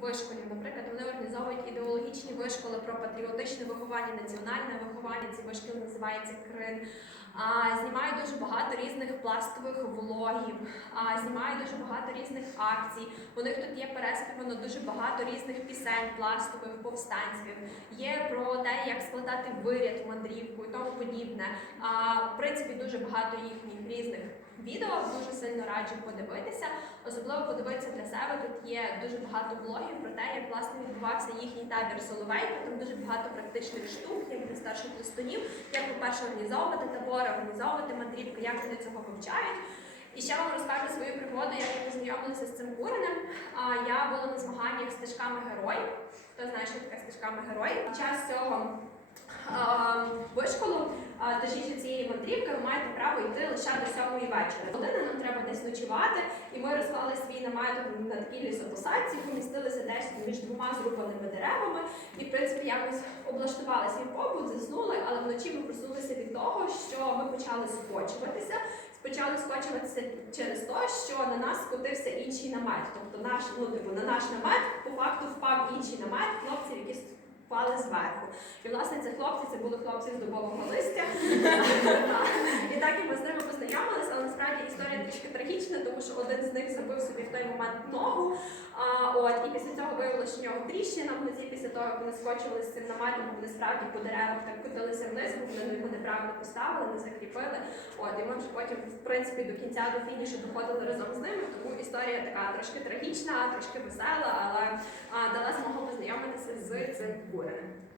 вишколів. Наприклад, вони організовують ідеологічні вишколи про патріотичне виховання, національне виховання. Ці вишкіл називається Крин. А, знімають дуже багато різних пластових влогів, а, знімають дуже багато різних акцій. У них тут є переспівано дуже багато різних пісень, пластових, повстанських. Є про те, як складати виряд, мандрівку і тому подібне. А, в принципі, дуже багато їхніх різних відео. Дуже сильно раджу подивитися. Особливо подивитися для себе. Тут є дуже багато блогів про те, як власне відбувався їхній табір Соловейка. Там дуже багато практичних штук, як для старших пластунів, як по-перше організовувати табори, організовувати мандрівки, як вони цього вивчають. І ще вам розкажу свою пригоду, як я познайомилася з цим куренем. Я була на змаганнях стежками героїв. Хто знає, що таке стежками героїв? Під час цього вишколу, точніше цієї мандрівки, ви маєте право йти лише до сьомої вечора. Десь ночувати, і ми розклали свій намет на такій лісопосадці, помістилися десь між двома зрубаними деревами, і в принципі якось облаштували свій побут, заснули, але вночі ми проснулися від того, що ми почали скочуватися. Почали скочуватися через те, що на нас скотився інший намет. Тобто наш, ну, типу, на наш намет по факту впав інший намет хлопців, які впали зверху. І власне ці хлопці це були хлопці з дубового листя. І так і ми з ними познайомилися, але насправді історія трішки трагічна, тому що один з них забив собі в той момент ногу. А, от, і після цього виявилося, що в нього тріщина в нозі після того, як вони скочили з цим наметом, вони справді по деревах так котилися вниз, бо вони його неправильно поставили, не закріпили. От, і ми вже потім, в принципі, до кінця до фінішу доходили разом з ними. Тому історія така трошки трагічна, трошки весела, але а, дала змогу познайомитися з цим буреним.